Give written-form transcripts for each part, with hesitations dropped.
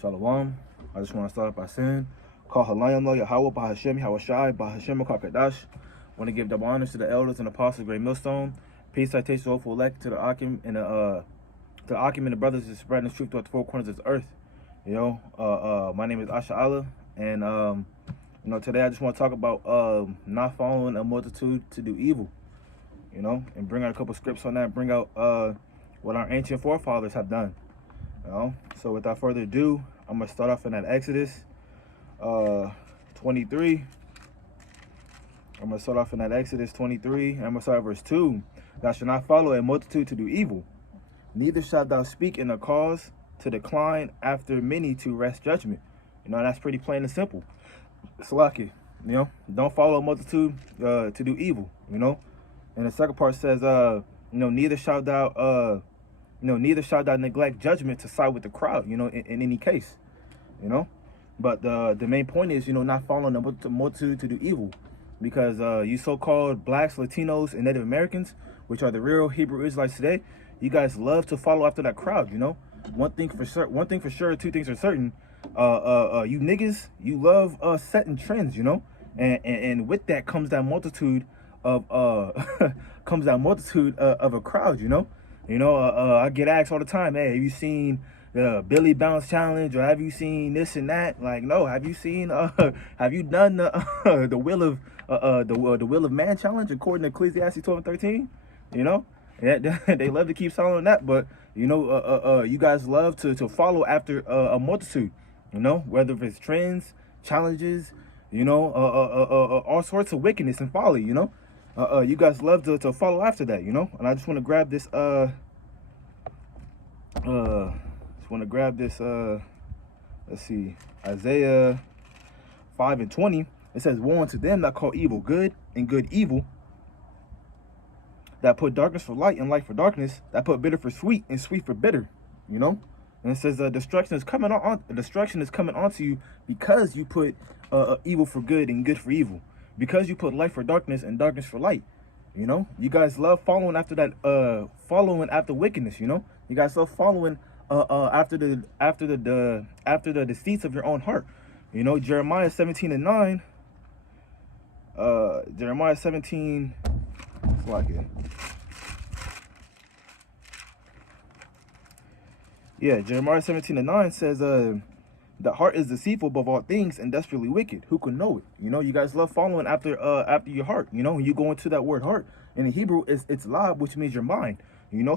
Shalom. I just want to start off by saying, Call Halayim Lo Yahweh Bahashem Hawashai Bahashem Kadash. Want to give double honors to the elders and apostles, Great Millstone. Peace, citation, awful elect to the Akim and the brothers that spreading the truth throughout the four corners of the earth. My name is Asha Allah, and today I just want to talk about not following a multitude to do evil. And bring out a couple scripts on that. Bring out what our ancient forefathers have done. So without further ado, I'm gonna start off in that Exodus 23. I'm gonna start off in that Exodus 23. I'm gonna start at verse 2. Thou shalt not follow a multitude to do evil, neither shalt thou speak in a cause to decline after many to wrest judgment. That's pretty plain and simple. Salaki, don't follow a multitude to do evil. And the second part says, neither shalt thou neglect judgment to side with the crowd, in any case, But the main point is, not following the multitude to do evil, because you so-called blacks, Latinos, and Native Americans, which are the real Hebrew Israelites today, you guys love to follow after that crowd, One thing for sure, two things are certain. You niggas, you love setting trends, and with that comes that multitude of a crowd, I get asked all the time, hey, have you seen the Billy Bounce challenge, or have you seen this and that? Like, no. Have you seen have you done the will of the will of man challenge according to Ecclesiastes 12:13? They love to keep selling that, but you guys love to follow after a multitude, whether it's trends, challenges, all sorts of wickedness and folly, you guys love to follow after that, And I just want to grab this let's see, Isaiah 5:20. It says, woe unto them that call evil good and good evil, that put darkness for light and light for darkness, that put bitter for sweet and sweet for bitter, And it says destruction is coming onto you because you put evil for good and good for evil, because you put light for darkness and darkness for light. You guys love following after that, following after wickedness. You guys love following after the deceits of your own heart. Jeremiah 17:9. Jeremiah 17. It's like it. Yeah, Jeremiah 17:9 says, the heart is deceitful above all things and desperately wicked. Who can know it? You guys love following after your heart. When you go into that word heart, and in Hebrew, it's lab, which means your mind.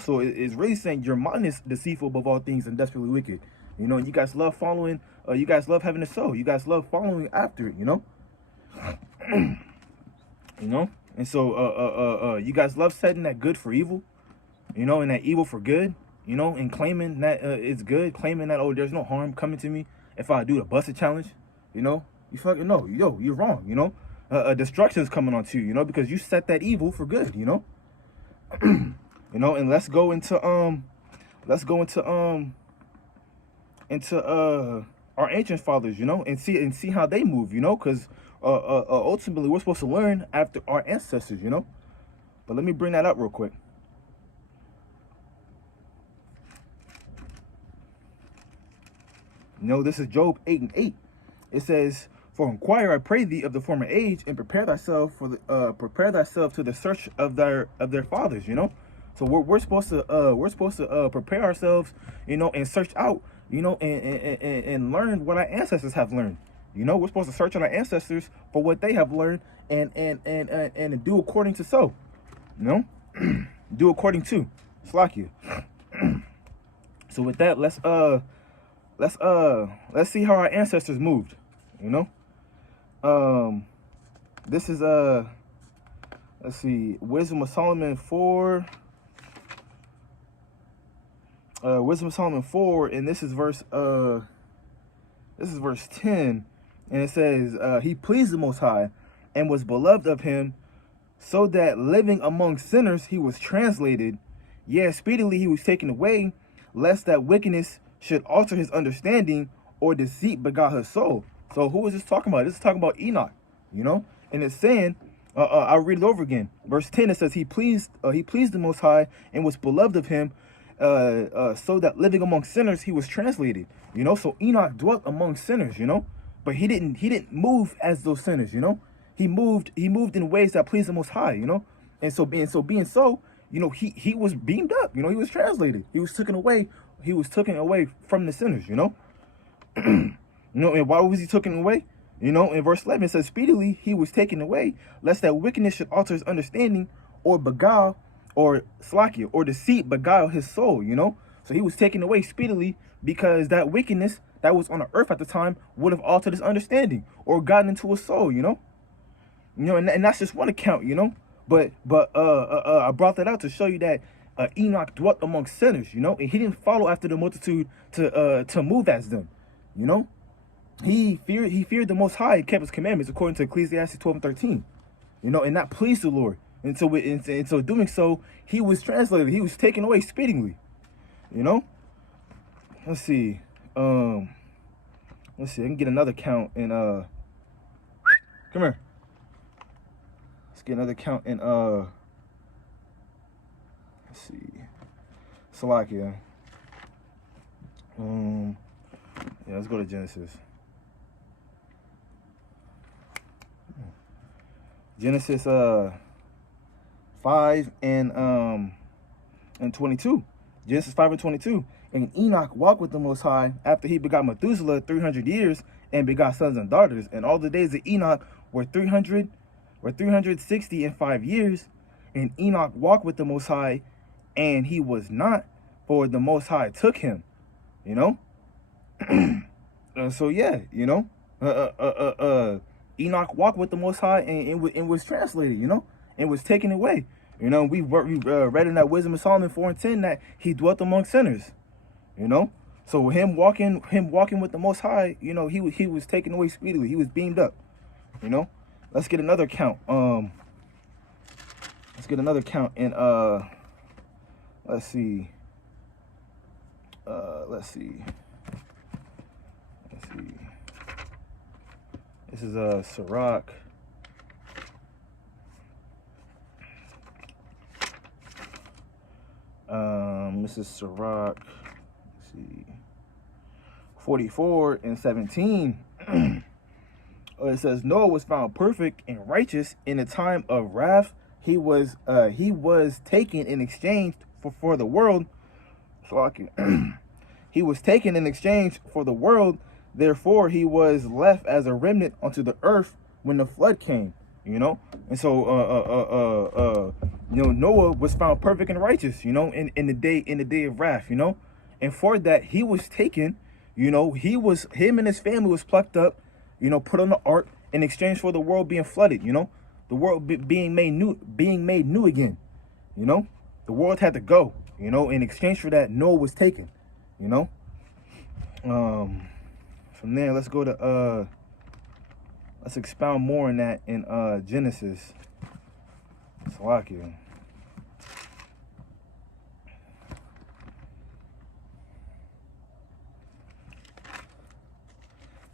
So it's really saying your mind is deceitful above all things and desperately wicked. And you guys love following. You guys love having a soul. You guys love following after it. And so you guys love setting that good for evil, and that evil for good. And claiming that it's good, claiming that, oh, there's no harm coming to me if I do the busted challenge. You fucking know, you're wrong. Destruction is coming onto you, because you set that evil for good. And let's go into our ancient fathers, and see how they move, because ultimately we're supposed to learn after our ancestors, But let me bring that up real quick. This is Job 8:8. It says, for inquire, I pray thee, of the former age, and prepare thyself to the search of their fathers. So we're supposed to prepare ourselves, and search out, and learn what our ancestors have learned. We're supposed to search on our ancestors for what they have learned, and do according to so. Do according to Slakia. So with that, let's see how our ancestors moved. This is let's see, Wisdom of Solomon 4. Wisdom of Solomon 4, and this is verse 10, and it says, he pleased the Most High and was beloved of him, so that living among sinners he was translated, yea, speedily he was taken away, lest that wickedness should alter his understanding, or deceit begot his soul. So who is this talking about? This is talking about Enoch, and it's saying, I'll read it over again. Verse 10, it says, he pleased the Most High and was beloved of him, so that living among sinners he was translated. You know, so Enoch dwelt among sinners. You know, but he didn't move as those sinners. You know, he moved in ways that pleased the Most High. You know, and so being so, you know, he was beamed up. You know, he was translated. He was taken away. He was taken away from the sinners. You know. You know, and why was he taken away? You know, in verse 11 it says, speedily he was taken away, lest that wickedness should alter his understanding, or beguile, or slakia, or deceit beguile his soul. You know, so he was taken away speedily because that wickedness that was on the earth at the time would have altered his understanding or gotten into his soul. You know, and that's just one account. You know, but I brought that out to show you that Enoch dwelt among sinners. You know, and he didn't follow after the multitude to move as them. You know, he feared the Most High and kept his commandments according to Ecclesiastes 12:13. You know, and that pleased the Lord. And so doing so, he was translated. He was taken away speedily. You know. Let's see. I can get another count in come here. Let's get another count in let's see. Salakia. Yeah, let's go to Genesis. Genesis 5 and 22. Genesis 5 and 22. And Enoch walked with the Most High after he begot Methuselah 300 years and begot sons and daughters. And all the days of Enoch were 360 and 5 years. And Enoch walked with the Most High, and he was not, for the Most High took him. You know. So yeah, you know, Enoch walked with the Most High and was translated, you know, and was taken away. You know, we read in that Wisdom of Solomon 4:10 that he dwelt among sinners. You know, so him walking with the Most High, you know, he was taken away speedily. He was beamed up. You know, let's get another count. Let's get another count in let's see. This is Sirach. This is Sirach. Let's see. 44 and 17. It says Noah was found perfect and righteous in a time of wrath. He was taken in exchange for the world. He was taken in exchange for the world. Therefore, he was left as a remnant unto the earth when the flood came. You know, and so you know, Noah was found perfect and righteous. You know, in the day of wrath. You know, and for that he was taken. You know, him and his family was plucked up. You know, put on the ark in exchange for the world being flooded. You know, the world being made new again. You know, the world had to go. You know, in exchange for that, Noah was taken. You know, from there, let's go to let's expound more on that in Genesis. Salakia.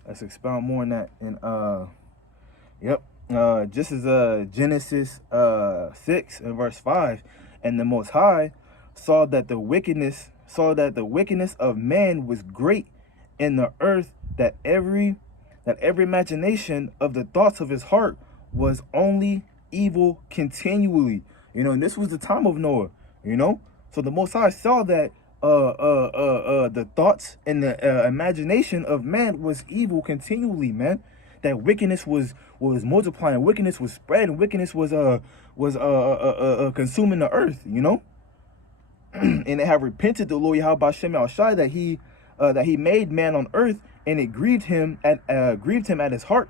Let's expound more on that in just as Genesis 6 and verse 5. And the Most High saw that the wickedness of man was great in the earth, that every imagination of the thoughts of his heart was only evil continually. You know, and this was the time of Noah. You know, so the Most High saw that the thoughts and the imagination of man was evil continually, man. That wickedness was multiplying, wickedness was spreading, wickedness was consuming the earth, you know. And they have repented the Lord Yahweh Shem Shai that he made man on earth, and it grieved him at his heart.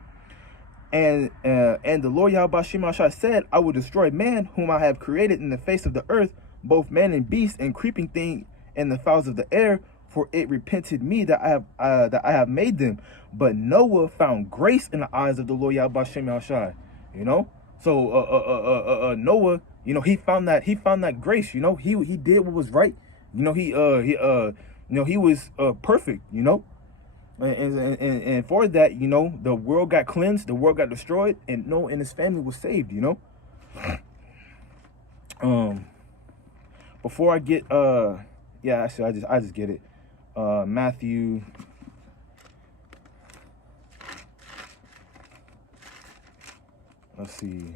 And the Lord Yahweh Shem Shai said, I will destroy man whom I have created in the face of the earth, both man and beast and creeping thing and the fowls of the air, for it repented me that I have made them. But Noah found grace in the eyes of the Lord Yahweh Shem Shai. You know, so Noah, you know, he found that grace. You know, he did what was right. You know, he was perfect. You know, and for that, you know, the world got cleansed, the world got destroyed, and Noah and his family was saved. You know, before I get Yeah, actually, I just get it. Matthew. Let's see.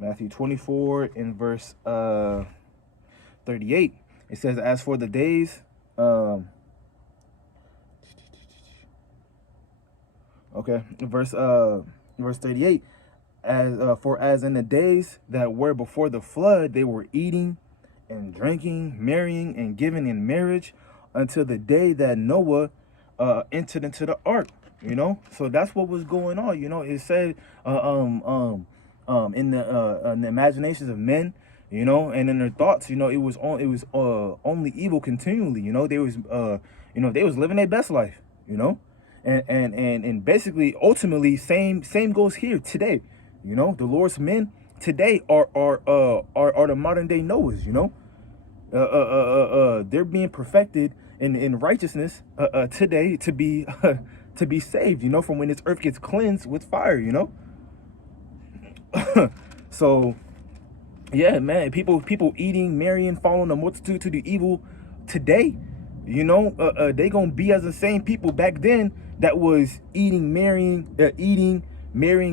Matthew 24 in verse 38. It says, as for the days, verse 38, as in the days that were before the flood, they were eating and drinking, marrying and giving in marriage until the day that Noah entered into the ark. You know, so that's what was going on. You know, it said in the imaginations of men, you know, and in their thoughts, you know, it was only evil continually. You know, they was they was living their best life. You know, and basically, ultimately, same goes here today. You know, the Lord's men today are the modern day Noahs. You know, they're being perfected in righteousness today to be to be saved. You know, from when this earth gets cleansed with fire. You know. So yeah, man, people eating, marrying, following the multitude to the evil today, you know, they gonna be as the same people back then that was eating, marrying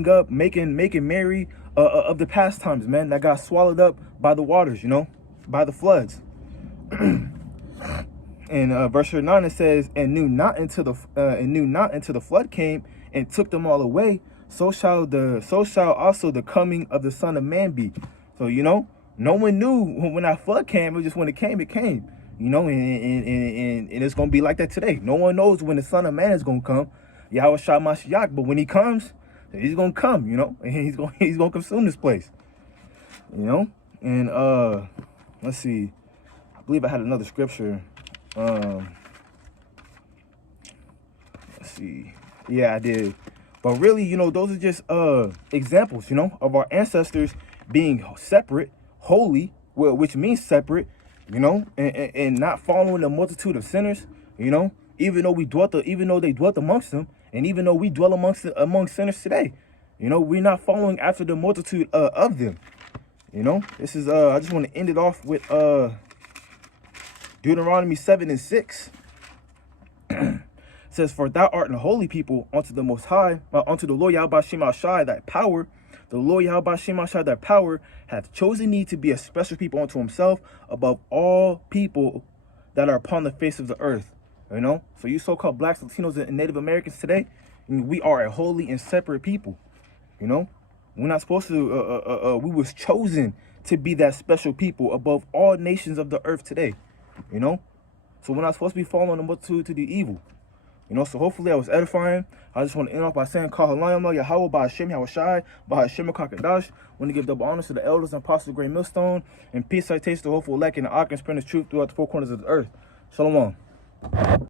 up, making merry of the past times, man, that got swallowed up by the waters, you know, by the floods. In verse 9 it says, and knew not until the flood came and took them all away. So shall also the coming of the Son of Man be. So, you know, no one knew when that flood came. It was just when it came, you know, and it's going to be like that today. No one knows when the Son of Man is going to come, Yahweh Shah Mashiach, but when he comes, he's going to come, you know, and he's going to consume this place, you know. And let's see, I believe I had another scripture. Let's see. Yeah, I did. But really, you know, those are just examples, you know, of our ancestors being separate, holy, which means separate, you know, and not following the multitude of sinners, you know, even though they dwelt amongst them, and even though we dwell among sinners today, you know, we're not following after the multitude of them, you know. This is I just want to end it off with Deuteronomy 7:6. Says, for thou art an holy people unto the Most High, unto the Lord Yahweh Shema Shai, thy power. The Lord Yahweh Shema Shai, thy power, hath chosen thee to be a special people unto himself above all people that are upon the face of the earth. You know, so you so-called blacks, Latinos, and Native Americans today, we are a holy and separate people. You know, we're not supposed to. We was chosen to be that special people above all nations of the earth today. You know, so we're not supposed to be following the multitude to the evil. You know, so hopefully I was edifying. I just want to end off by saying, Call Halayim Yahweh by Hashem Yahushai, by Hashem Kakadash. Want to give double honors to the elders and apostles of Great Millstone, and peace I taste the hopeful elect and the ark and spread his truth throughout the four corners of the earth. Shalom.